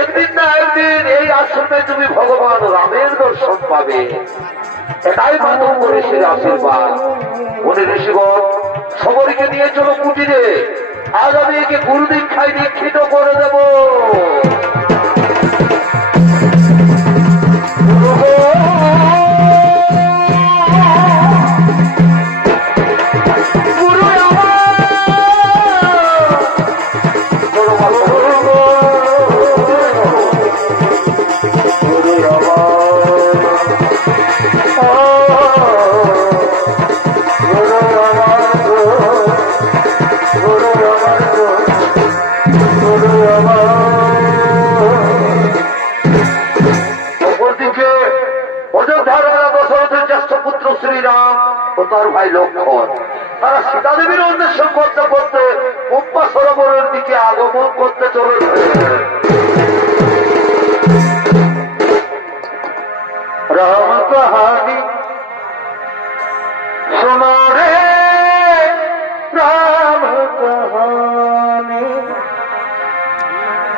একদিন না একদিন এই আশ্রমে তুমি ভগবান রামের দর্শন পাবে। এটাই মাধব ঋষির আশীর্বাদ। মনে ঋষিগণ, সবরীকে নিয়ে চলো কুটিরে। আজ আমি একে গুরু দীক্ষায় দীক্ষিত করে দেব। শ্রীরাম ও তার ভাই লক্ষ্মণ, তারা সীতা দেবীর অন্বেষণ করতে করতে পম্পা সরোবরের দিকে আগমন করতে চলেছে। রাম কাহানি শোনো রে, রাম কাহানি,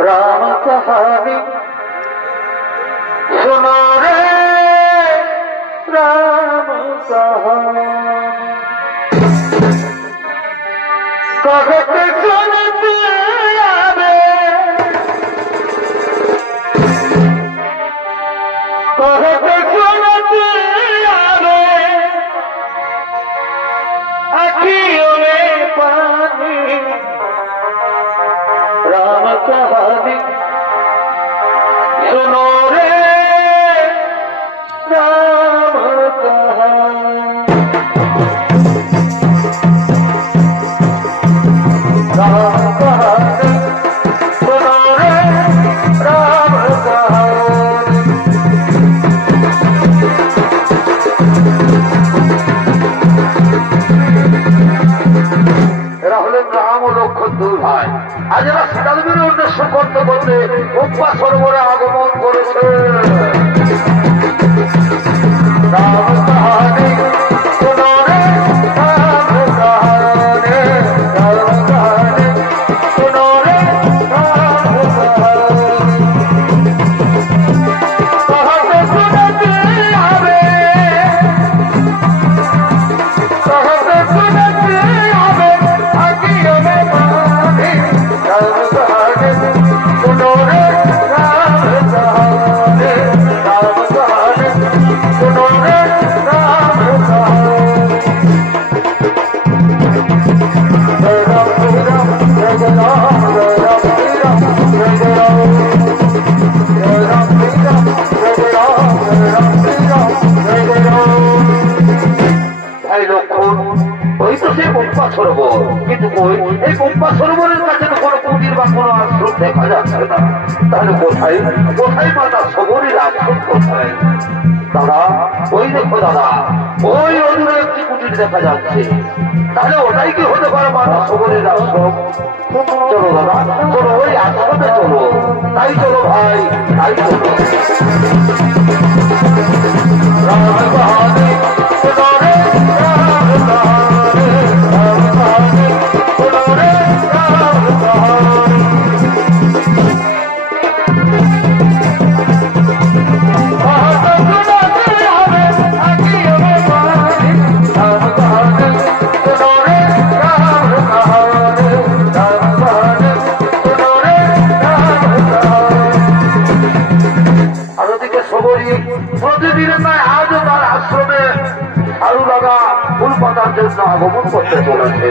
রাম কাহানি শোনো রে, राम कहानी। कहत सुनत आवे, कहत सुनत आवे, अखियों में पानी। राम कहानी सुनो रे, राम कहानी। राम कहानी सुनो रे, राम कहानी। এরা হলেন রাম ও লক্ষ্মণ দুই ভাই। আজ এরা সীতা দেবীর অন্বেষণ করতে করতে পম্পা সরোবরে আগমন করেছে। राम कहानी सुनो रे, राम कहानी, राम कहानी सुनो रे, राम कहानी। कहत सुनत आवे, कहत सुनत आवे, अखियों में पानी। राम कहानी सुनो रे, राम कहानी, राम कहानी सुनो रे, राम कहानी। जय राम जय राम जय जय राम, जय राम जय राम जय जय राम, जय राम जय राम जय जय राम, जय राम जय राम जय जय राम। ভাই লক্ষ্মণ, ওই তো সেই পম্পা সরোবর, কিন্তু ওই এই পম্পা সরোবরের কাছে তো কোনো কুটির বা কোনো আশ্রম দেখা যাচ্ছে না। তাহলে কোথায় কোথায় মাতা সবরীর আশ্রম কোথায়? দাদা ওই দেখো দাদা, ওই অদূরে একটি কুটির দেখা যাচ্ছে। তাহলে ওটাই কি হতে পারে মাতা সবরের আশ্রম? চলো দাদা, চলো ওই আশ্রমে চলো। তাই চলো ভাই, তাই চলো। রাম বাহাদুর সোনারে রাম বাহাদুর, রাম বাহাদুর সোনারে রাম বাহাদুর। প্রতিদিনের নয়, আজও তার আশ্রমে আরু লাগা ফুল পাতার জন্য আগমন করতে চলেছে।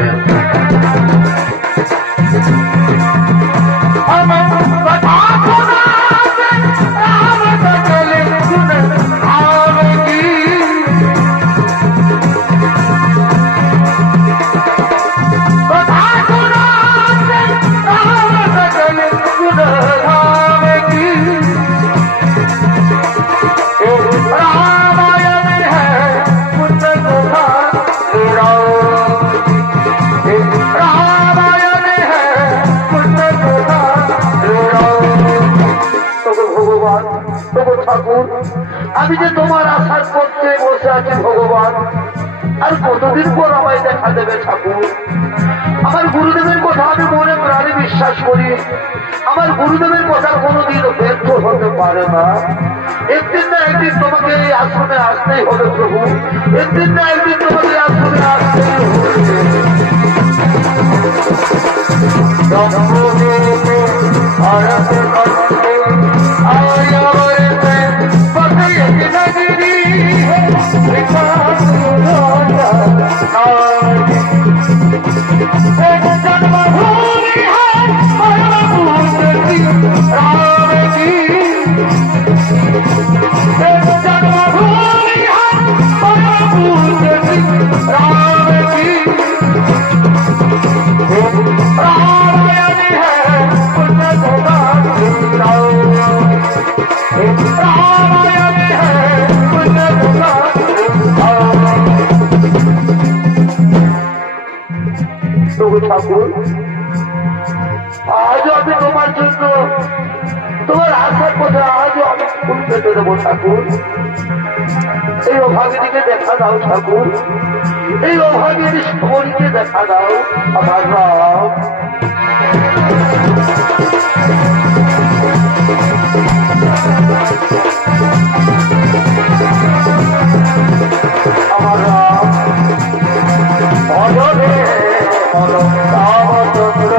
ঠাকুর, আমি যে তোমার আশার করতে বসে আছি ভগবান, আর কতদিন পর আমায় দেখা দেবে ঠাকুর? আমার গুরুদেবের কথা আমি মনে প্রাণে বিশ্বাস করি। আমার গুরুদেবের কথা কোনোদিন ব্যর্থ হতে পারে না। একদিন না একদিন তোমাকে এই আশ্রমে আসতেই হবে প্রভু, একদিন না একদিন তোমাকে এই আশ্রমে আসতেই হবে। ঠাকুর, আজও আমি তোমার জন্য তোমার আশার কথা আজও আমি ফুল পেতে দেবো ঠাকুর। এই অভাগিনীকে দেখা দাও ঠাকুর, এই অভাগিনী শরীরকে দেখা দাও আমার রাম। আমার রাম অজরে রামচন্দ্র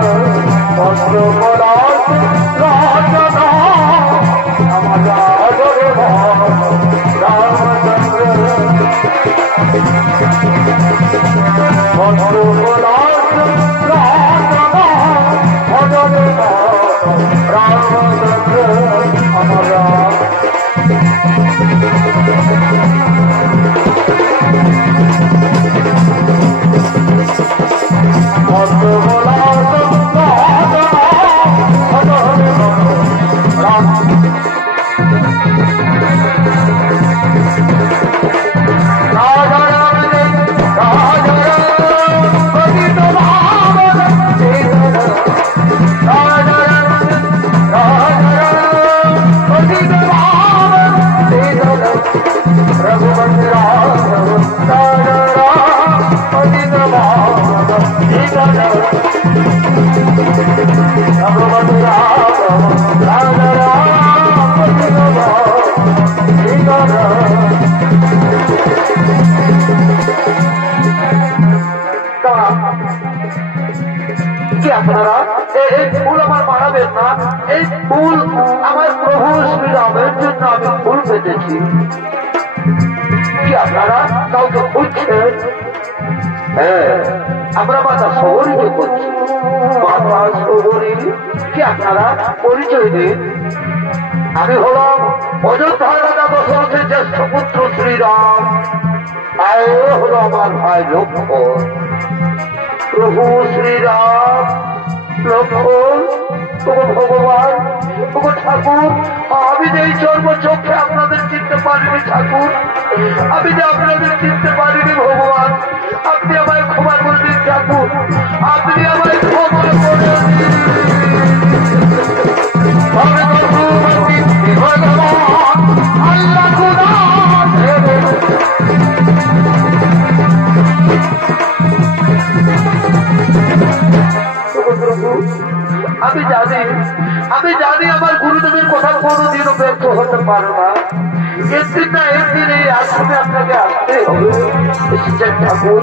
ভদ্র পদার্থ রচনা, আমার অজরে রামচন্দ্র ভদ্র পদার্থ রচনা, অজরে রামচন্দ্র আমার রাম। আপনারা এই ফুল আমার মানাবেন না, এই ফুল আমার প্রভু শ্রীরামের জন্য আমি ফুল পেতেছি। কি আপনারা কাউকে খুঁজছেন? হ্যাঁ, আমরা মাতা সবরীকে করছি। মাতা সবরী, কি আপনারা পরিচয় দিন? আমি হলাম অযোধ্যার রাজা দশরথের জ্যেষ্ঠ পুত্র শ্রীরাম, আর হলো আমার ভাই লক্ষ্মণ। প্রভু শ্রীরাম, লক্ষ্মণ, ভগবান, ঠাকুর, আমি যে চর্ম চোখে আপনাদের চিনতে পারিনি ঠাকুর, আমি যে আপনাদের চিনতে পারিনি ভগবান, আপনি আমায় ক্ষমা করে দিন ঠাকুর, আপনি আমায় ক্ষমা করে দিন। আল্লাহ খুদা আমি জানি আমার গুরুদেবের কথা কোনোদিনও ব্যর্থ হতে পারো না, একদিন না একদিন এই আশ্রমে আপনাকে আসতে হবে। ঠাকুর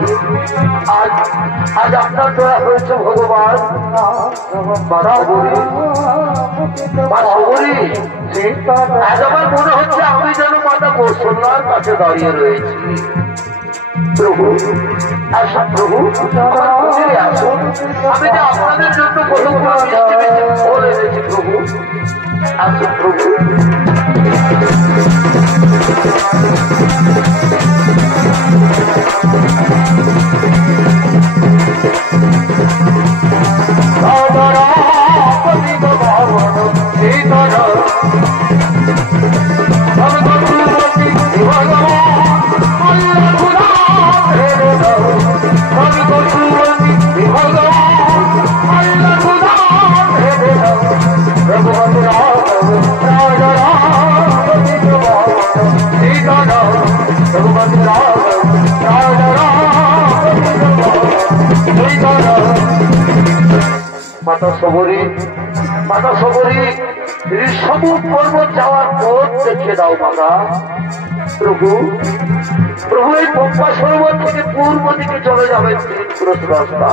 আজ আপনার দয়া হয়েছে ভগবান। আজ আমার মনে হচ্ছে আমি যেন মাতা কৌশল্যার কাছে দাঁড়িয়ে রয়েছি। প্রভু আসুন, প্রভু আসুন, আমি যে আপনাদের জন্য কতগুলো মিষ্টি মিষ্টি ফল এনেছি প্রভু, আসুন প্রভু। মাতা সবরী ঋষভূপ পর্বত যাওয়ার পথ দেখিয়ে দাও মাতা। প্রভু এই পম্পা সরোবর থেকে পূর্ব দিকে চলে যাবে রাস্তা,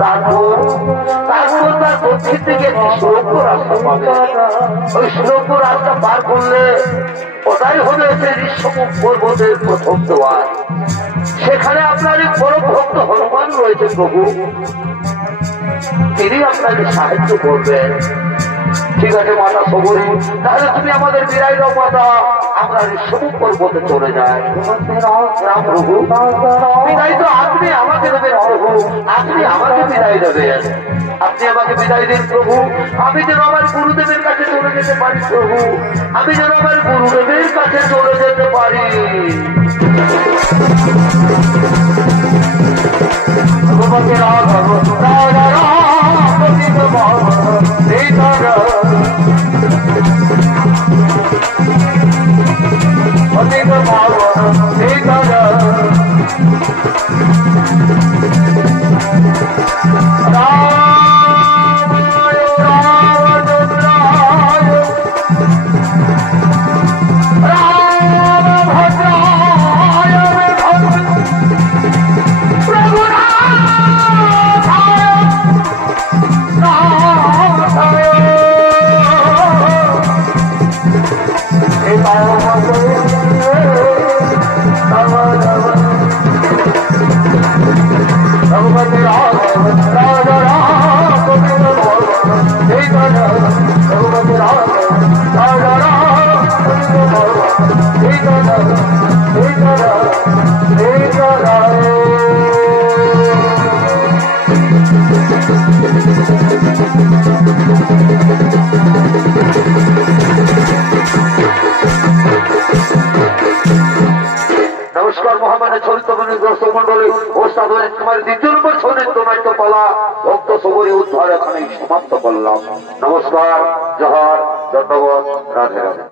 তারপর তার দক্ষিণ দিকে একটি সুরঙ্গ রাস্তা পাবে। ওই সুরঙ্গ রাস্তা পার করলে ওটাই হবে যে ঋষভূপ পর্বতের প্রথম দ্বার। সেখানে আপনার এক বড় ভক্ত হনুমান রয়েছে প্রভু, তিনি আপনাকে সাহায্য করবেন। ঠিক আছে মাতা সবরী, তাহলে তুমি আমাদের বিদায় দাও মাতা, আমরা ঋষভূপ পর্বতে চলে যাই। প্রভু বিদায় তো আপনি আমাকে দেবেন প্রভু, আপনি আমাকে বিদায় দেবেন, আপনি আমাকে বিদায় দিন প্রভু। আমি যেন আমার গুরুদেবের কাছে চলে যেতে পারি প্রভু, আমি যেন আমার গুরুদেবের কাছে চলে যেতে পারি। নমস্কার মহামান্য চরিত্রবাণী দর্শক মন্ডলী, ওস্তাদ কুমার দ্বিতীয় নম্বর সৌনিত্য নাট্য পালা ভক্ত সবরী উদ্ধার এখানে সমাপ্ত করলাম। নমস্কার, জোহার, ধন্যবাদ, রাধে রাধে।